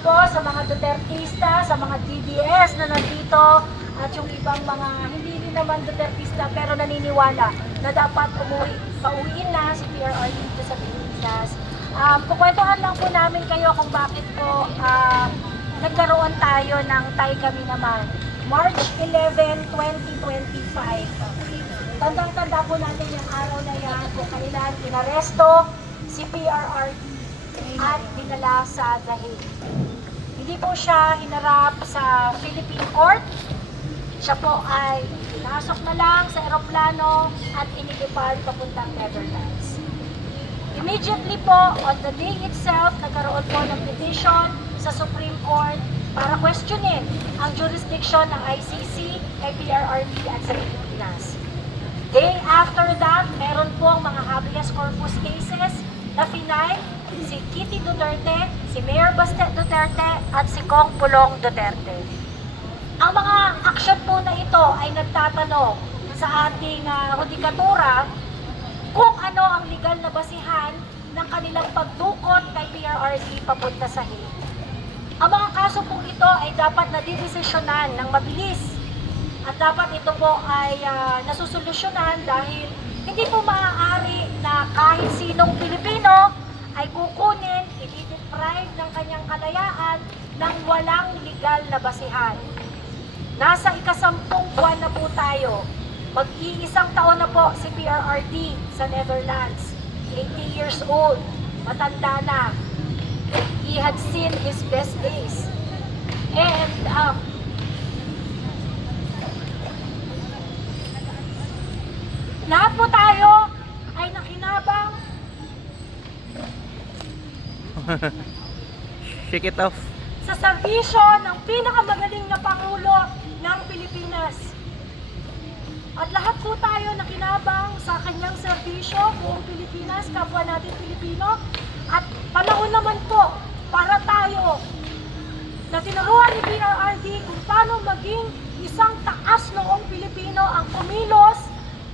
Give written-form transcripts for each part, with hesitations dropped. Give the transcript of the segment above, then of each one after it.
po sa mga Dutertista, sa mga DDS na nandito, at yung ibang mga hindi rin naman Dutertista pero naniniwala na dapat pauwiin na si PRRD dito sa Pilipinas. Kukwentuhan lang po namin kayo kung bakit po nagkaroon tayo ng Tay Kami Naman. March 11, 2025. Tandang-tanda po natin yung araw na yan kung kailan inaresto si PRRD at dinala sa The Hague. Hindi po siya hinarap sa Philippine Court. Siya po ay pinasok na lang sa eroplano at inilipad papuntang Netherlands. Immediately po, on the day itself, nagkaroon po ng petition sa Supreme Court para questionin ang jurisdiction ng ICC kay PRRD at sa Pilipinas. Day after that, meron pong mga habeas corpus cases na finay si Kitty Duterte, si Mayor Baste Duterte at si Kong Pulong Duterte. Ang mga aksyon po na ito ay nagtatanong sa ating hudikatura kung ano ang legal na basihan ng kanilang pagdukot kay PRRD papunta sa Hague. Ang mga kaso po ito ay dapat nadidesisyonan ng mabilis at dapat ito po ay nasusolusyonan dahil hindi po maaari na kahit sinong Pilipino ay kukunin, i-deprive ng kanyang kalayaan ng walang legal na basihan. Nasa ikasampung buwan na po tayo. Mag-iisang taon na po si PRRD sa Netherlands. 80 years old. Matanda na. He had seen his best days. And lahat po tayo ay nakinabang. Shake it off. Sa serbisyo ng pinakamagaling na Pangulo ng Pilipinas. At lahat po tayo nakinabang sa kanyang serbisyo, buong Pilipinas, kapwa natin Pilipino. At panahon naman po para tayo na tinuruan ni PRRD kung paano maging isang taas noong Pilipino ang kumilos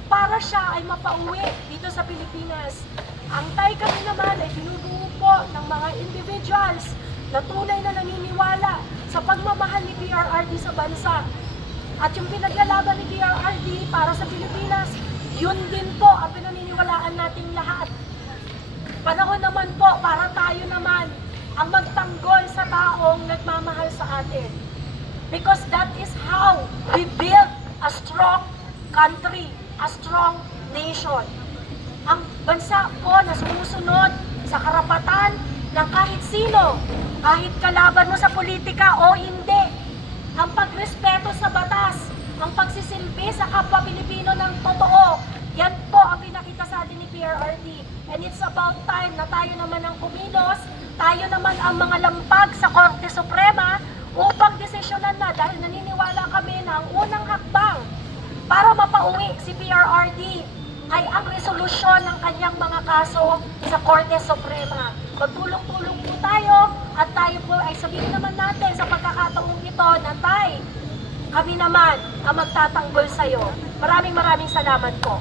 para siya ay mapauwi dito sa Pilipinas. Ang Tay Kami Naman ay binubuo po ng mga individuals na tunay na naniniwala sa pagmamahal ni PRRD sa bansa. At yung pinaglalaban ni PRRD para sa Pilipinas, yun din po ang pinaniniwalaan nating lahat. Panahon naman po para tayo naman ang magtanggol sa taong nagmamahal sa atin. Because that is how we build a strong country, a strong nation. Ang bansa po na sumusunod sa karapatan ng kahit sino, kahit kalaban mo sa politika o hindi. Ang pagrespeto sa batas, ang pagsisilbi sa kapwa Pilipino ng totoo, yan po ang pinakita sa atin ni PRRD. And it's about time na tayo naman ang kumilos, tayo naman ang mga lampag sa Korte Suprema upang desisyonan na dahil naniniwala kami na ang unang hakbang para mapauwi si PRRD ay ang resolusyon ng kanyang mga kaso sa Korte Suprema. Magtulong-tulong po tayo at tayo po ay sabihin naman natin sa pagkakataong ito na Tay, kami naman ang magtatanggol sa iyo. Maraming salamat po.